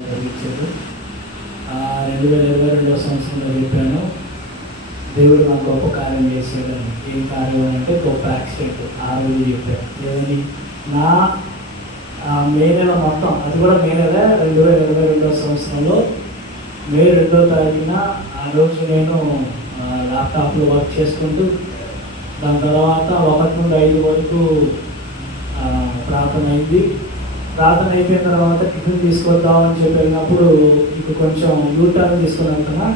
ఇచ్చారు. 2022 సంవత్సరంలో చెప్పాను, దేవుడు నాకు గొప్ప కార్యం చేశాడని. ఏం కార్యం అంటే గొప్ప యాక్సిడెంట్. ఆ రోజు చెప్పాను దేవుని నా మే నెల మొత్తం, అది కూడా మే నెల 2022 సంవత్సరంలో మే 2వ తారీఖున ఆ రోజు నేను ల్యాప్టాప్లో వర్క్ చేసుకుంటూ, దాని తర్వాత 1 నుండి 5 వరకు ప్రార్థన అయింది. ప్రార్థన అయిపోయిన తర్వాత టిఫిన్ తీసుకొద్దామని చెప్పి వెళ్ళినప్పుడు ఇక కొంచెం యూటర్న్ తీసుకొని వెళ్తున్నా.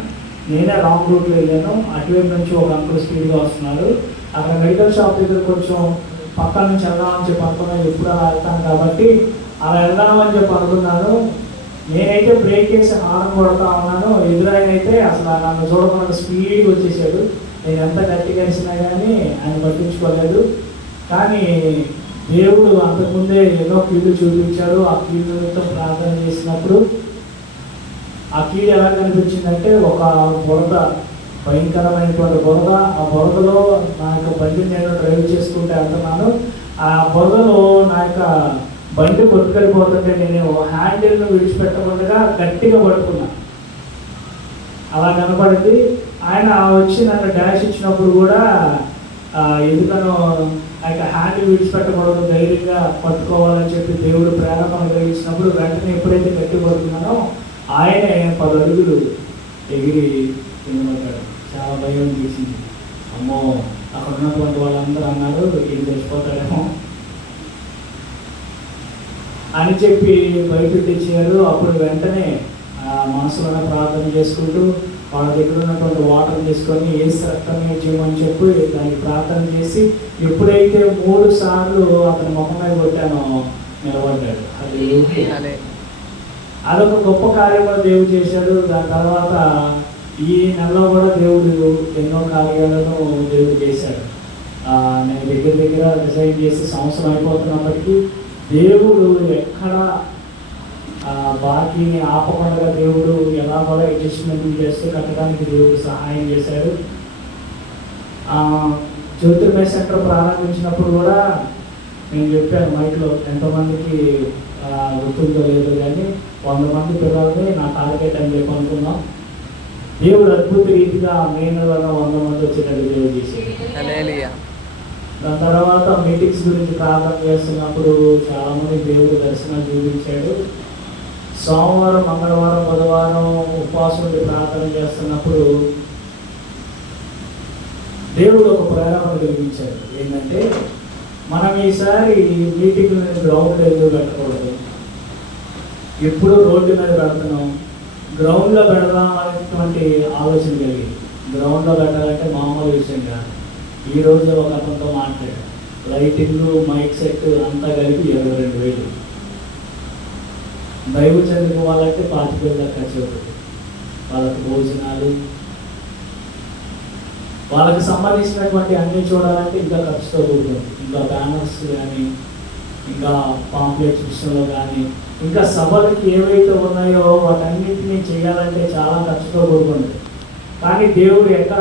నేనే రాంగ్ రూట్లో వెళ్ళాను. అటువైపు నుంచి ఒక అంకుల్ స్పీడ్గా వస్తున్నారు. అక్కడ మెడికల్ షాప్ దగ్గర కొంచెం పక్కన నుంచి వెళ్దామని చెప్పి అనుకున్నాను. ఎప్పుడు అలా వెళ్తాను కాబట్టి అలా వెళ్దామని చెప్పి అనుకున్నాను. నేనైతే బ్రేక్ వేసి హార్న్ కొడతా ఉన్నాను. ఎదురైన అయితే అసలు నన్ను చూడకుండా స్పీడ్గా వచ్చేసాడు. నేను ఎంత గట్టిగా వేసినా కానీ ఆయన పట్టించుకోలేదు. కానీ దేవుడు అంతకుముందే ఎన్నో కీళ్ళు చూపించాడు. ఆ కీళ్ళతో ప్రార్థన చేసినప్పుడు ఆ కీడు ఎలా కనిపించిందంటే, ఒక బురద, భయంకరమైనటువంటి బురద. ఆ బురదలో నా యొక్క బండి నేను డ్రైవ్ చేసుకుంటే వెళ్తున్నాను. ఆ బురదలో నా యొక్క బండి కొట్టుకెళ్ళిపోతుంటే నేను హ్యాండిల్ను విడిచిపెట్టకుండా గట్టిగా పట్టుకున్నా. అలా కనపడింది. ఆయన వచ్చి నన్ను డాష్ ఇచ్చినప్పుడు కూడా ఎందుకనో ఆ యొక్క హ్యాండిల్ విడిచిపెట్టకూడదు, ధైర్యంగా పట్టుకోవాలని చెప్పి దేవుడు ప్రేరణ కలిగించినప్పుడు వెంటనే ఎప్పుడైతే గట్టి పడుతున్నానో ఆయనే 10 అడుగులు ఎగిరి తినబడ్డాడు. చాలా భయం తీసింది. అమ్మో, అక్కడ ఉన్నటువంటి వాళ్ళందరూ అన్నారు ఏం తెలిసిపోతాడేమో అని చెప్పి బయటకు తెచ్చారు. అప్పుడు వెంటనే మనసులోనే ప్రార్థన చేసుకుంటూ వాళ్ళ దగ్గర ఉన్నటువంటి వాటర్ తీసుకొని ఏసు రక్తమే చేయమని చెప్పి దానికి ప్రార్థన చేసి ఎప్పుడైతే 3 సార్లు అతని ముఖం మీద కొట్టానో నిలబడ్డాడు. అది అదొక గొప్ప కార్యం దేవుడు చేశాడు. దాని తర్వాత ఈ నెలలో కూడా దేవుడు ఎన్నో కార్యాలను దేవుడు చేశాడు. నేను దగ్గర డిసైడ్ చేసి సంవత్సరం అయిపోతున్నప్పటికీ దేవుడు ఎక్కడ బాకీని ఆపకుండా దేవుడు ఎలా కూడా అడ్జస్ట్మెంట్ చేస్తూ కట్టడానికి దేవుడు సహాయం చేశాడు. జ్యోతిర్మయ సెంటర్ ప్రారంభించినప్పుడు కూడా నేను చెప్పాను మైక్లో, ఎంతోమందికి గుర్తుందో లేదు కానీ 100 మంది పిల్లల్ని నా టార్గెట్ అని చెప్పి అనుకున్నాం. దేవుడు అద్భుత రీతిగా మే నెలలో 100 మంది వచ్చేటట్టు దేవుడు చేశాడు. దాని తర్వాత మీటింగ్స్ గురించి ప్రార్థన చేస్తున్నప్పుడు చాలామంది దేవుడు దర్శనం చూపించాడు. సోమవారం, మంగళవారం, బుధవారం ఉపవాసం ఉండి ప్రార్థన చేస్తున్నప్పుడు దేవుడు ఒక ప్రేరణ కలిగించాడు. ఏంటంటే, మనం ఈసారి మీటింగ్ గ్రౌండ్ ఎందుకు పెట్టకూడదు, ఎప్పుడూ రోడ్డు మీద పెడుతున్నాం, గ్రౌండ్లో పెడదాం అనేటువంటి ఆలోచన కలిగింది. గ్రౌండ్లో పెట్టాలంటే మామూలు విషయం కాదు. ఈ రోజు ఒక అతనితో మాట్లాడారు. లైటింగ్, మైక్ సెట్ అంతా కలిపి 22,000. బైబిల్ చదువుకు వాళ్ళంటే 25,000 ఖర్చు అవుతుంది. వాళ్ళకి భోజనాలు, వాళ్ళకి సంబంధించినటువంటి అన్నీ చూడాలంటే ఇంకా ఖర్చుతో కూడుతుంది. ఇంకా బ్యానర్స్ కానీ, ఇంకా పాంప్లెట్స్ విషయంలో కానీ, ఇంకా సభలకి ఏవైతే ఉన్నాయో వాటన్నింటినీ చేయాలంటే చాలా ఖర్చుతో కూడుకుంది. కానీ దేవుడు ఎక్కడ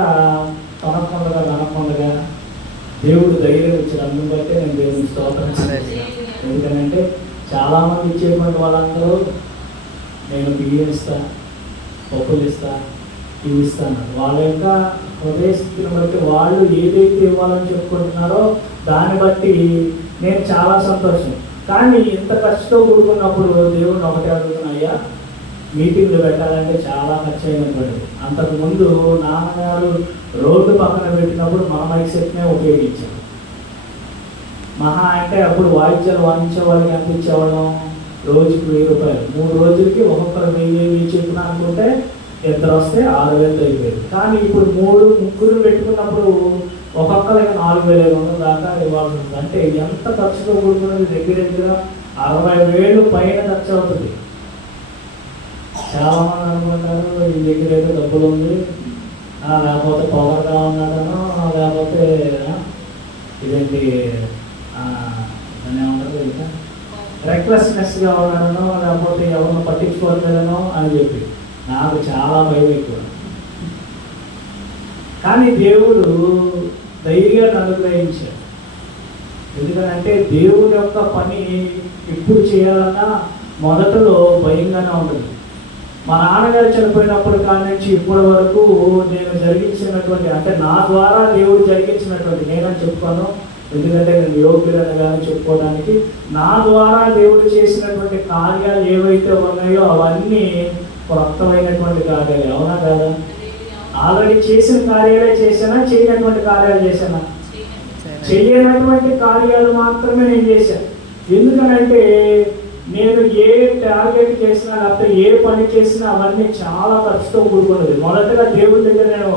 తనకుండగా దేవుడు ధైర్యం ఇచ్చాడు. అందుకు బట్టే నేను దేవుడిని స్తోత్రం చేస్తాను. ఎందుకంటే చాలామంది ఇచ్చేటువంటి వాళ్ళందరూ నేను బియ్యం ఇస్తా, పప్పులు ఇస్తా, ఇవి ఇస్తాను. వాళ్ళ యొక్క హృదయ స్థితిని బట్టి వాళ్ళు ఏదైతే ఇవ్వాలని చెప్పుకుంటున్నారో దాన్ని బట్టి నేను చాలా సంతోషం. కానీ ఇంత ఖర్చుతో కూడుకున్నప్పుడు దేవుడిని ఒకటే అడుగుతున్నాయ్యా, మీటింగ్లు పెట్టాలంటే చాలా ఖర్చు అయినటువంటిది. అంతకుముందు నాన్నగారు రోడ్డు పక్కన పెట్టినప్పుడు మా మైక్ సెట్నే ఉపయోగించాం. మహా అంటే అప్పుడు వాయిద్యాలు వాయించే వాళ్ళకి ఎంత ఇచ్చేవాళ్ళం, రోజుకి 1000 రూపాయలు. 3 రోజులకి ఒక్కొక్కరు 1000 చెప్పిన అనుకుంటే ఇద్దరు వస్తే 6,000 అయిపోయింది. కానీ ఇప్పుడు 3 పెట్టుకున్నప్పుడు ఒక్కొక్కరికి 4,500 దాకా ఇవ్వాల్సి ఉంటుంది. అంటే ఎంత ఖర్చుతో కూడుకున్నది, దగ్గర 60,000 పైన ఖర్చు అవుతుంది. చాలామంది అనుకుంటారు ఈ దగ్గర ఏదో డబ్బులు ఉంది, లేకపోతే పవర్గా ఉన్నాడనో, లేకపోతే ఇదేంటి దాన్ని ఏమంటారు, ఇంకా రెక్లెస్నెస్గా ఉన్నాడనో, లేకపోతే ఎవరినో పట్టించుకోవట్లేదనో అని చెప్పి నాకు చాలా భయం ఎక్కువ. కానీ దేవుడు ధైర్యాన్ని అనుగ్రహించాడు. ఎందుకంటే దేవుడి యొక్క పని ఎప్పుడు చేయాలన్నా మొదటలో భయంగానే ఉంటుంది. మా నాన్నగారు చనిపోయినప్పుడు కాడి నుంచి ఇప్పటి వరకు నేను జరిగించినటువంటి, అంటే నా ద్వారా దేవుడు జరిగించినటువంటి, నేనని చెప్పుకోను ఎందుకంటే నేను యోగ్యులను కానీ చెప్పుకోవడానికి, నా ద్వారా దేవుడు చేసినటువంటి కార్యాలు ఏవైతే ఉన్నాయో అవన్నీ క్రొత్తమైనటువంటి కార్యాలు. అవునా కాదా? ఆల్రెడీ చేసిన కార్యాలే చేశానా, చేయనటువంటి కార్యాలు చేశానా? చేయనటువంటి కార్యాలు మాత్రమే నేను చేశాను. ఎందుకనంటే నేను ఏ టార్గెట్ చేసినా లేకపోతే ఏ పని చేసినా అవన్నీ చాలా ఖర్చుతో కూడుకున్నది. మొదటగా దేవుడి దగ్గర నేను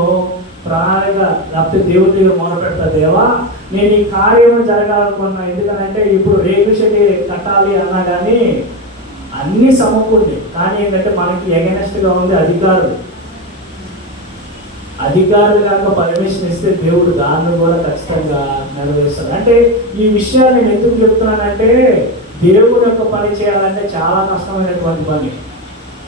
ప్రణాళిక లేకపోతే దేవుడి దగ్గర మొదలు పెడతా, దేవా నేను ఈ కార్యం జరగాలనుకున్నా. ఎందుకనంటే ఇప్పుడు రేకు షెడ్డి కట్టాలి అన్నా కానీ అన్నీ సమకూర్ది, కానీ ఏంటంటే మనకి ఎగనెస్ట్గా ఉంది అధికారులు కనుక పర్మిషన్ ఇస్తే దేవుడు దాన్ని కూడా ఖచ్చితంగా నెరవేరుస్తాడు. అంటే ఈ విషయాలు నేను ఎందుకు చెప్తున్నానంటే, దేవుడు యొక్క పని చేయాలంటే చాలా కష్టమైనటువంటి పని.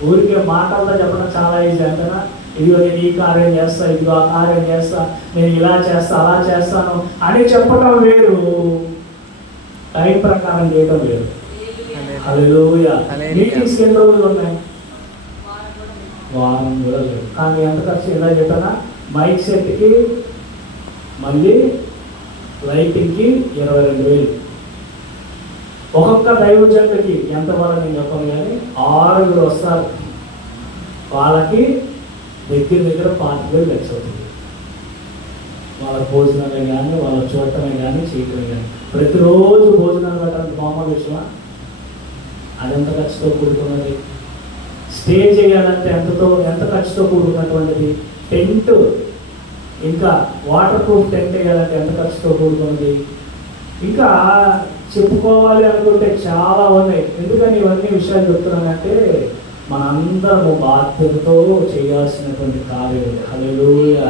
ఊరికే మాటలతో చెప్పడం చాలా ఈజీ. అంతేనా? ఇదిగో నేను ఈ కార్యం చేస్తా, ఇదిగో ఆ కార్యం చేస్తా, నేను ఇలా చేస్తా అలా చేస్తాను అని చెప్పడం వేరు, టైం ప్రకారం చేయడం వేరు. హల్లెలూయా. మీటింగ్స్ ఎన్ని రోజులు ఉన్నాయి? వారం కూడా లేదు. కానీ ఎంత ఖర్చు ఎలా చెప్పానా, మైక్ సెట్కి మళ్ళీ లైటింగ్కి 22,000. ఒక్కొక్క దైవజనులకి ఎంత వాళ్ళని నేను చెప్పను కానీ 6 వస్తారు, వాళ్ళకి దగ్గర 5,000 ఖర్చు అవుతుంది. వాళ్ళ భోజనమే కానీ వాళ్ళ చూడటమే కానీ చేయటమే కానీ. ప్రతిరోజు భోజనాలు పెట్టడానికి మామూలు విషయమా? అదెంత ఖర్చుతో కూడుకున్నది. స్టే చేయాలంటే ఎంత ఖర్చుతో కూడుకున్నటువంటిది. టెంట్, ఇంకా వాటర్ ప్రూఫ్ టెంట్ వేయాలంటే ఎంత ఖర్చుతో కూడుకున్నది. ఇంకా చెప్పుకోవాలి అనుకుంటే చాలా ఉన్నాయి. ఎందుకని ఇవన్నీ విషయాలు చెప్తున్నానంటే మనందరము బాధ్యతతో చేయాల్సినటువంటి కార్యం. హల్లెలూయా.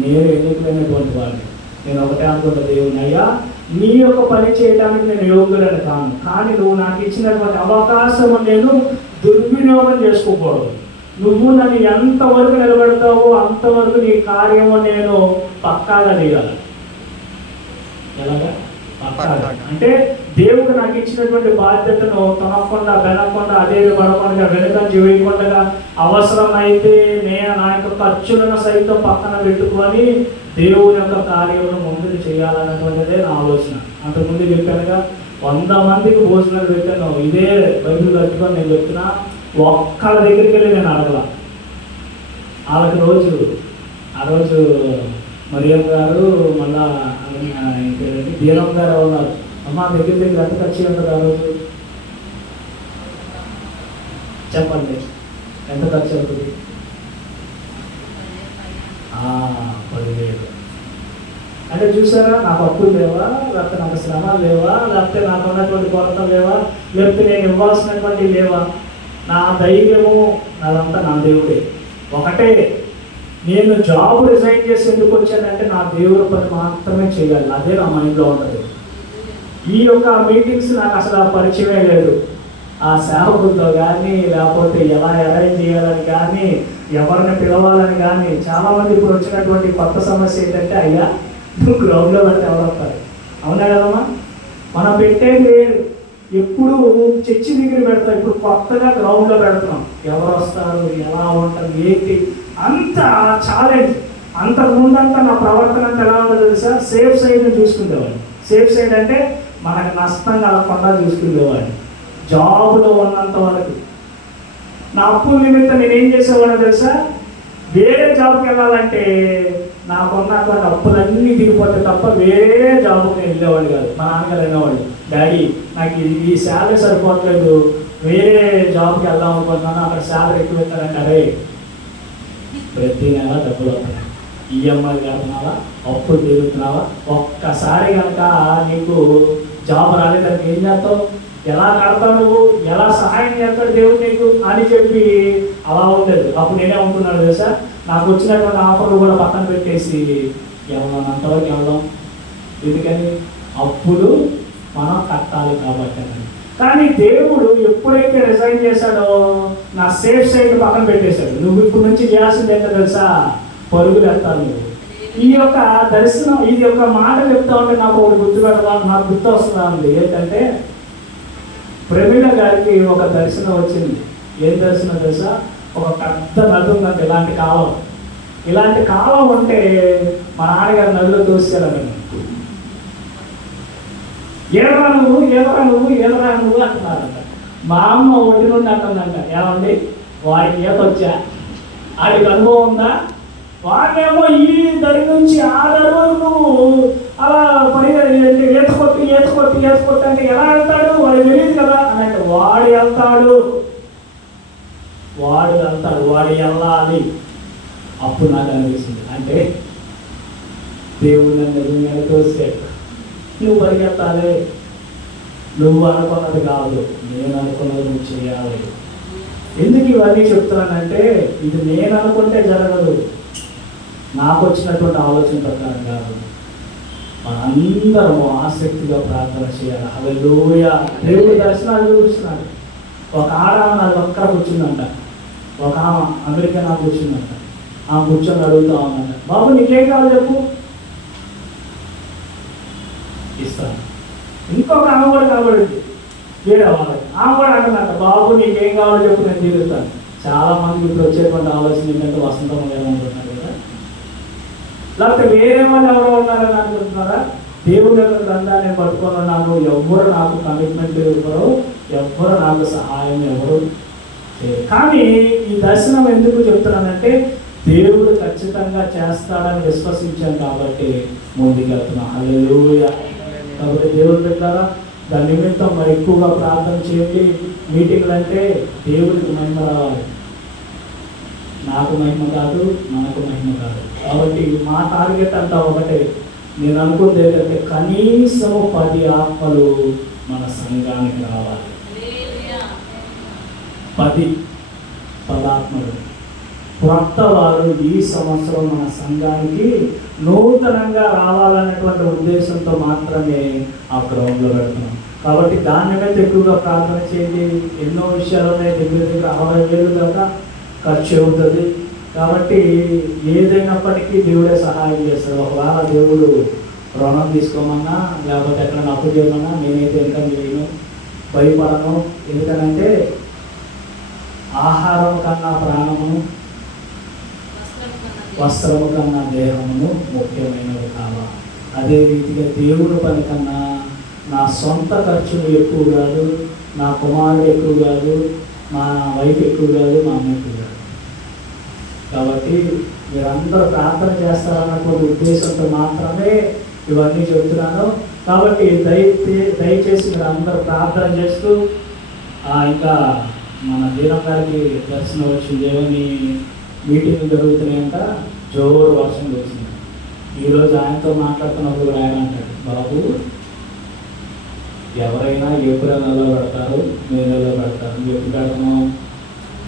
నేను ఎన్నికైనటువంటి వాడిని. నేను ఒకటే అనుకుంటా, దేవుని అయ్యా నీ యొక్క పని చేయడానికి నేను యోగ్యుడని కాను, కానీ నువ్వు నాకు ఇచ్చినటువంటి అవకాశము నేను దుర్వినియోగం చేసుకోకూడదు. నువ్వు నన్ను ఎంతవరకు నిలబెడతావో అంతవరకు నీ కార్యము నేను పక్కాగా చేయాలి. ఎలాగా? పక్కాగా అంటే దేవుడు నాకు ఇచ్చినటువంటి బాధ్యతను తొనకుండా బెనకుండా అదే పడకుండా వెనుకంజ వేయకుండా అవసరమైతే నేను నా యొక్క ఖర్చులను సైతం పక్కన పెట్టుకొని దేవుని యొక్క కార్యమును ముందుకు చేయాలన్నటువంటిదే నా ఆలోచన. అంతకుముందు చెప్పానుగా, 100 మందికి భోజనాలు పెట్టాను. ఇదే బైబిల్ కట్టుకొని నేను చెప్తున్నా, ఒక్కళ్ళ దగ్గరికి వెళ్ళి నేను అడగల. వాళ్ళకి ఆ రోజు మరియం గారు మళ్ళా దీనం గారు ఉన్నారు. అమ్మ దగ్గర ఎంత ఖర్చు ఉంటుంది ఆ రోజు చెప్పండి, ఎంత ఖర్చు అవుతుంది? 10,000. అంటే చూసారా, నాకు అప్పులు లేవా, లేకపోతే నాకు శ్రమలు లేవా, లేకపోతే నాకు ఉన్నటువంటి కొరత లేవా, లేకపోతే నేను ఇవ్వాల్సినటువంటి లేవా. నా ధైర్యము నాదంతా నా దేవుడే. ఒకటే, నేను జాబ్ రిజైన్ చేసి ఎందుకు వచ్చానంటే నా దేవుడి పని మాత్రమే చేయాలి. అదే నా మైండ్లో ఉంటుంది. ఈ యొక్క మీటింగ్స్ నాకు అసలు పరిచయమే లేదు. ఆ సేవకులతో కానీ లేకపోతే ఎలా అరేంజ్ చేయాలని కానీ ఎవరిని పిలవాలని కానీ. చాలామంది ఇప్పుడు వచ్చినటువంటి కొత్త సమస్య ఏంటంటే, అయ్యా నువ్వు గ్రౌండ్లో పెడితే ఎవరు వస్తారు? అవునా కదమ్మా? మనం పెట్టేది లేదు, ఎప్పుడు చర్చి దగ్గర పెడతాం. ఇప్పుడు కొత్తగా గ్రౌండ్లో పెడుతున్నాం. ఎవరు వస్తారు, ఎలా ఉంటుంది, ఏంటి అంత ఛాలెంజ్. అంతకుముందంతా నా ప్రవర్తన అంతా ఎలా ఉండదు తెలుసా? సేఫ్ సైడ్ని చూసుకునేవాడిని. సేఫ్ సైడ్ అంటే మనకు నష్టం కలగకుండా చూసుకునేవాడిని. జాబులో ఉన్నంత వరకు నా అప్పుల నిమిత్తం నేనేం చేసేవాడిని తెలుసా? వేరే జాబ్కి వెళ్ళాలంటే నాకున్నటువంటి అప్పులన్నీ దిగిపోతే తప్ప వేరే జాబ్కి నేను వెళ్ళేవాడు కాదు. మా నాన్నగారు అనేవాళ్ళు, డాడీ నాకు ఈ శాలరీ సరిపోవట్లేదు, వేరే జాబ్కి వెళ్దాం అనుకుంటున్నాను, అక్కడ శాలరీ ఎక్కువ ఇస్తారంటే. అరే ప్రతి నెల డబ్బులు అవుతాయి, ఈఎంఐ కడుతున్నావా, అప్పులు తిరుగుతున్నావా, ఒక్కసారి కనుక నీకు జాబ్ రాలేదానికి ఏం చేస్తావు, ఎలా కడతావు నువ్వు, ఎలా సహాయం చేస్తాడు దేవుడు నీకు అని చెప్పి అలా ఉండేది. అప్పుడు నేనే ఉంటున్నాను తెలుసా, నాకు వచ్చినటువంటి ఆఫర్లు కూడా పక్కన పెట్టేసి వెళ్దాం, అంతవరకు వెళ్దాం. ఎందుకని? అప్పులు మనం కట్టాలి కాబట్టి. కానీ దేవుడు ఎప్పుడైతే రిజైన్ చేశాడో నా సేఫ్ సైడ్ పక్కన పెట్టేశాడు. నువ్వు ఇప్పుడు నుంచి చేయాల్సింది ఏంటో తెలుసా? పరుగులు వెళ్తాను నువ్వు. ఈ యొక్క దర్శనం, ఇది యొక్క మాట చెప్తా ఉంటే నాకు ఒకటి గుర్తుపెడదా, నాకు గుర్తు వస్తుందా ఉంది. ఏంటంటే ప్రవీణ గారికి ఒక దర్శనం వచ్చింది. ఏం దర్శనం తెలుసా? ఒక పెద్ద నది ఉందంటే ఇలాంటి కాలం ఉంటే మా నాన్నగారు నదిలో తోసారని, ఏదరా నువ్వు అంటున్నారంట. మా అమ్మ ఒడ్డు నుండి అంటుందంట, ఏమండి వాడికి ఈత వచ్చా, వాడికి అనుభవం ఉందా? వాడేమో ఈ దరి నుంచి ఆ దరి వరకు అలా ఈత కొట్టి అంటే ఎలా వెళ్తాడు? వాడికి తెలియదు కదా అని అంటే వాడు వెళ్తాడు, వాడు వెళ్ళాలి. అప్పుడు నాకు అనిపిస్తుంది, అంటే దేవుడు నన్ను తోసాడు, నువ్వు పరిగెత్తాలి, నువ్వు అనుకున్నది కాదు, నేను అనుకున్నది నువ్వు చేయాలి. ఎందుకు ఇవన్నీ చెప్తున్నానంటే ఇది నేను అనుకుంటే జరగదు, నాకు వచ్చినటువంటి ఆలోచన ప్రకారం కాదు. మనందరము ఆసక్తిగా ప్రార్థన చేయాలి. హల్లెలూయా. దేవుడి దర్శనాలు చూపిస్తున్నాడు. ఒక ఆమె నాకు ఒక్కడ కూర్చుందంట, ఒక ఆమె అమెరికా నాకు కూర్చుందంట. ఆమె కూర్చొని అడుగుతా ఉందంట, బాబు నీకేం కావాలి చెప్పు, ఇస్తాను. ఇంకొక ఆమె కూడా కనబడింది, వేరే వాళ్ళు. ఆమె కూడా అంటున్నట్ట, బాబు నీకేం కావాలో చెప్పు, నేను తీరుస్తాను. చాలా మందికి ఇప్పుడు వచ్చేటువంటి ఆలోచన ఏంటంటే వసంతం ఏమనుకుంటున్నారు కదా, లేకపోతే వేరే వాళ్ళు ఎవరో ఉన్నారని అనుకుంటున్నారా? దేవుడి యొక్క గ్రంథాన్ని పట్టుకొని ఉన్నాను, ఎవ్వరు నాకు కమిట్మెంట్ ఇవ్వరు, ఎవ్వరు నాకు సహాయం ఎవరు. కానీ ఈ దర్శనం ఎందుకు చెప్తున్నానంటే దేవుడు ఖచ్చితంగా చేస్తాడని విశ్వసించాను కాబట్టి ముందుకెళ్తున్నాం. హల్లెలూయా. కాబట్టి దేవుడు పెట్టారా, దాని నిమిత్తం మరి ఎక్కువగా ప్రార్థన చేయండి. మీటింగ్లు అంటే దేవుడికి మహిమ రావాలి, నాకు మహిమ కాదు, మనకు మహిమ కాదు. కాబట్టి మా టార్గెట్ అంతా ఒకటే. నేను అనుకుంది ఏంటంటే కనీసము 10 ఆత్మలు మన సంఘానికి రావాలి. 10 ఆత్మలు కొత్త వారు ఈ సంవత్సరం మన సంఘానికి నూతనంగా రావాలనేటువంటి ఉద్దేశంతో మాత్రమే ఆ గ్రౌండ్లో పెడుతున్నాం. కాబట్టి దాని మీద ఎక్కువగా ప్రార్థన చేయండి. ఎన్నో విషయాలు ఉన్నాయి, దగ్గర 60,000 దాకా ఖర్చు అవుతుంది. కాబట్టి ఏదైనప్పటికీ దేవుడే సహాయం చేస్తాడు. ఒకవేళ దేవుడు రుణం తీసుకోమన్నా లేకపోతే ఎక్కడైనా అప్పు చేయమన్నా నేనైతే ఎంత చేయను, భయపడను. ఎందుకనంటే ఆహారం కన్నా ప్రాణమును, వస్త్రము కన్నా దేహమును ముఖ్యమైనవి కావా. అదే రీతిగా దేవుని పని కన్నా నా సొంత ఖర్చులు ఎక్కువ కాదు, నా కుమారుడు ఎక్కువ కాదు, మా వైఫ్ ఎక్కువ కాదు, మా అమ్మ ఎక్కువ కాదు. కాబట్టి మీరందరూ ప్రార్థన చేస్తారన్నటువంటి ఉద్దేశంతో మాత్రమే ఇవన్నీ చెబుతున్నాను. కాబట్టి దయచేసి మీరు అందరూ ప్రార్థన చేస్తూ ఇంకా మన దీనం గారికి దర్శనం వచ్చింది. ఏమని మీటింగ్ జరుగుతున్నాయంట, జోరు వర్షం వచ్చింది. ఈరోజు ఆయనతో మాట్లాడుతున్నప్పుడు కూడా ఆయన అంటాడు, బాబు ఎవరైనా ఏప్రిల్ నెలలో పెడతారు, మే నెలలో పెడతారు, నువ్వు ఎప్పుడు పెడతాను?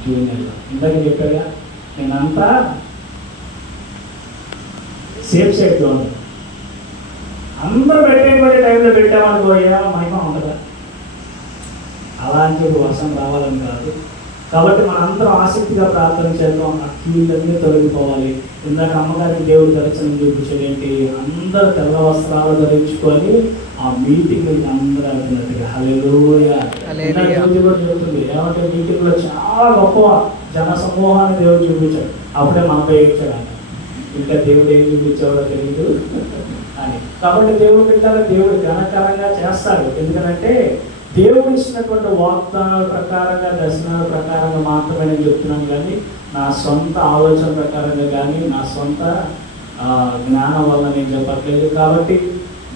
జూన్ నెలలో. ఇందాక చెప్పాగా నేనంతా సేఫ్ సైడ్లో ఉంది. అందరూ పెట్టేటువంటి టైంలో పెట్టామనుకో ఏమో మహిమ ఉంటుందా? అలా అని చెప్పి వర్షం రావాలని కాదు. కాబట్టి మనందరం ఆసక్తిగా ప్రార్థన చేద్దాం. ఆ కీళ్ళన్నీ తొలగిపోవాలి. ఇందాక అమ్మగారికి దేవుడు దర్శనం చూపించేదేంటి, అందరూ తెల్ల వస్త్రాలు ధరించుకొని ఆ మీటింగ్ అందరూ అవుతున్నట్టుగా. హల్లెలూయా. కూడా చెబుతుంది ఏమంటే మీటింగ్లో చాలా గొప్ప జన సమూహాన్ని దేవుడు చూపించాడు. అప్పుడే మనపై ఇచ్చాడు, ఇంకా దేవుడు ఏం చూపించాడో తెలియదు అని. కాబట్టి దేవుడు పెట్టాలి, దేవుడు ఘనకరంగా చేస్తాడు. ఎందుకంటే దేవుడు ఇచ్చినటువంటి వాగ్దానాల ప్రకారంగా, దర్శనాల ప్రకారంగా మాత్రమే నేను చెప్తున్నాను, కానీ నా సొంత ఆలోచన ప్రకారంగా కానీ నా సొంత జ్ఞానం వల్ల నేను చెప్పట్లేదు. కాబట్టి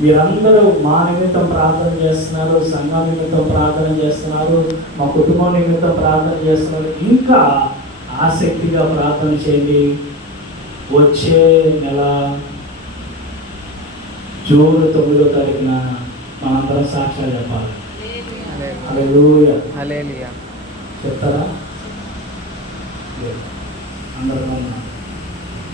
మీరందరూ మా నిమిత్తం ప్రార్థన చేస్తున్నారు, సంఘం నిమిత్తం ప్రార్థన చేస్తున్నారు, మా కుటుంబం నిమిత్తం ప్రార్థన చేస్తున్నారు. ఇంకా ఆసక్తిగా ప్రార్థన చేయండి. వచ్చే నెల జూన్ 9వ తారీఖున మనందరం సాక్ష్యాలు చెప్పాలి. హల్లెలూయా. చెప్తారా? అందరూ